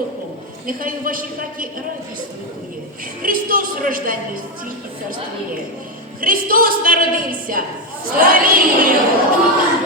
роком. Нехай у вашій хаті радість лікує. Христос рождає в цій царстві. Христос народився! Славі Його!